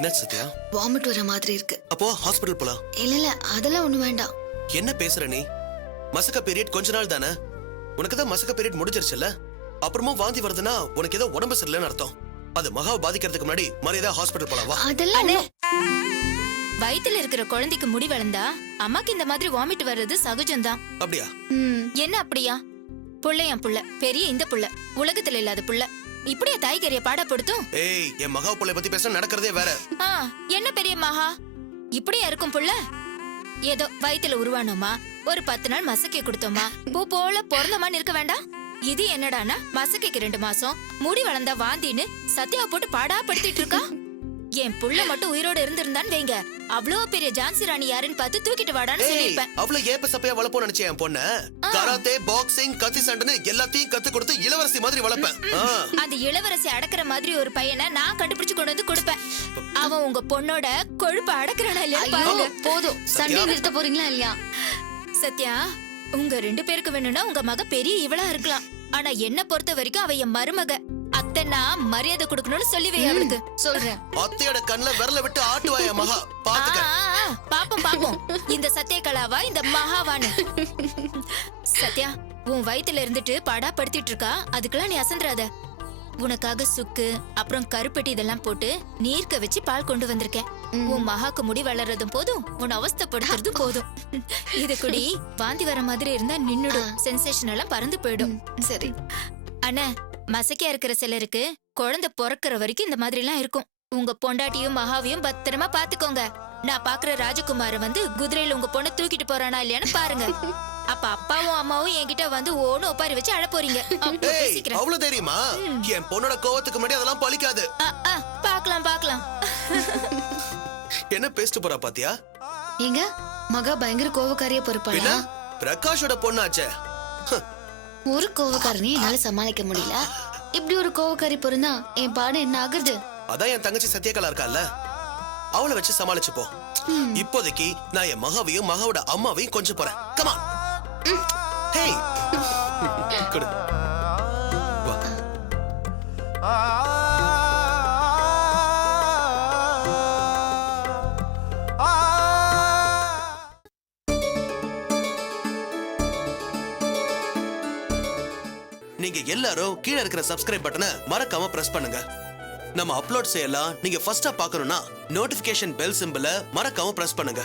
என்ன சத்யா? வாமிட் வர மாதிரி இருக்கு. அப்போ ஹாஸ்பிடல் போலாம். இல்ல அதெல்லாம் ஒண்ணு வேண்டாம். என்ன பேசுற நீ? மசக்க பீரியட் கொஞ்ச நாள் தானே. உனக்கு தான் மசக்க பீரியட் முடிஞ்சிருச்சுல்ல. அப்புறமா வாந்தி வருதுன்னா உனக்கு ஏதோ உடம்பு சரியில்லைன்னு அர்த்தம். அது மகாவை பாதிக்கிறதுக்கு முன்னாடி மரியாதை ஹாஸ்பிடல் போலாம் வா. அதெல்லாம் வயித்துல இருக்கிற குழந்தைக்கு முடி வளர்ந்தா அம்மாக்கு இந்த மாதிரி வாமிட் வர்றது சகஜம்தான். அப்படியா? என்ன அப்படியா? புள்ளையன் புள்ள, பெரிய இந்த புள்ள, உலகத்துல இல்லாத புள்ள, இப்படியா தாய்கறிய பாடப்படுத்தும்? ஏய், என் மகா புள்ளைய பத்தி பேச நடக்கிறதே வேற. என்ன பெரிய மகா இப்படியா இருக்கும் புள்ள? ஏதோ வயித்துல உருவானோமா, ஒரு 10 நாள் மசக்கை கொடுத்தோமா, பூ போல பிறந்தோமான்னு இருக்க வேண்டாம். இது என்னடானா மசக்கைக்கு 2 மாசம், முடி வளர்ந்தா வாந்தின்னு சத்யாவை போட்டு பாடா படுத்திட்டு இருக்கா. என் புள்ள மட்டும் உயிரோட இருந்திருந்தான்னு வைங்க, அவ்வளவு பெரிய ஜான்சி ராணி யாருன்னு பார்த்து தூக்கிட்டு வாடான்னு சொல்லிருப்பேன். அவ்வளவு ஏப்ப சப்பையா வளப்போன்னு நினைச்சேன் என் பொண்ண. கராத்தே, பாக்ஸிங், கத்தி சண்டைன்னு எல்லாத்தையும் கத்து கொடுத்து இளவரசி மாதிரி வளர்ப்பேன். அந்த இளவரசி அடக்குற மாதிரி ஒரு பையனை நான் கண்டுபிடிச்சு கொண்டு வந்து கொடுப்பேன். அவன் உங்க பொண்ணோட கொழுப்ப அடக்குறானா இல்லையா பாருங்க. போதும், சண்டை நிறுத்த போறீங்களா இல்லையா? சத்யா, உங்க 2 பேருக்கு வேணும்னா உங்க மக பெரிய இவளா இருக்கலாம். ஆனா என்ன பொறுத்த வரைக்கும் அவ என் மருமக. அத்தனா மரியாதை கொடுக்கணும்னு சொல்லி வை அவளுக்கு. சொல்றேன். அத்தையோட கண்ணுல விரல விட்டு ஆட்டுவாய மகா. பாத்துக்க. பாப்போம் பாப்போம் இந்த சத்யா கலாவா இந்த மகாவான்னு. சத்யா, உன் வயித்துல இருந்துட்டு பாடா படுத்திட்டு இருக்கா, அதுக்கெல்லாம் நீ அசந்துராத. உனக்காக சுக்கு அப்புறம் கருப்பட்டி இதெல்லாம் போட்டு நீர்க்க வச்சு பால் கொண்டு வந்திருக்கேன். உன் மகாக்கு முடி வளர்றதும் போதும், உன் அவஸ்தைப்படுத்துறதும் போதும். இது குடி, வாந்தி வர மாதிரி இருந்தா நின்னுடும், சென்சேஷன் எல்லாம் பறந்து போயிடும். சரி அண்ணா, மசக்கையா இருக்கிற சிலருக்கு குழந்தை பிறக்கிற வரைக்கும் இந்த மாதிரி எல்லாம் இருக்கும். உங்க பொண்டாட்டியும் மகாவையும் பத்திரமா பாத்துக்கோங்க. நான் பாக்குற ராஜகுமார வந்து குதிரையில உங்க பொண்ணை தூக்கிட்டு போறானா இல்லையான்னு பாருங்க. அப்ப அப்பாவும் அம்மாவும் என்கிட்ட வந்து ஓன்னு ஒப்பாரி வச்சு அழ போறீங்க. அவ்வளவு தெரியுமா? என் பொண்ணோட கோவத்துக்கு முன்னாடி அதெல்லாம் பலிக்காது. பாக்கலாம் பாக்கலாம். என்ன பேசிட்டு போறா பாத்தியா? எங்க மகா பயங்கர கோவக்காரிய பொறுப்பாளா? பிரகாஷோட பொண்ணாச்சே. ஒரு கோவக்காரனே என்னால சமாளிக்க முடியல. இப்படி ஒரு கோவக்காரி பொருந்தா என் பாடம் என்ன ஆகுது? அதான் என் தங்கச்சி சத்யகலா இருக்கால, அவளை வச்சு சமாளிச்சு போ. இப்போதைக்கு நான் என் மகாவையும் மகாவோட அம்மாவையும் கொஞ்சம் போறேன். கமா. ஹேய். குடு. வா. நீங்க எல்லாரும் கீழே இருக்கிற சப்ஸ்கிரைப் பட்டனை மறக்காம பிரஸ் பண்ணுங்க. நம்ம அப்லோட் செய்யலாம் நீங்க ஃபர்ஸ்டா பார்க்கணும்னா நோட்டிபிகேஷன் பெல் சிம்பலை மறக்காம பிரஸ் பண்ணுங்க.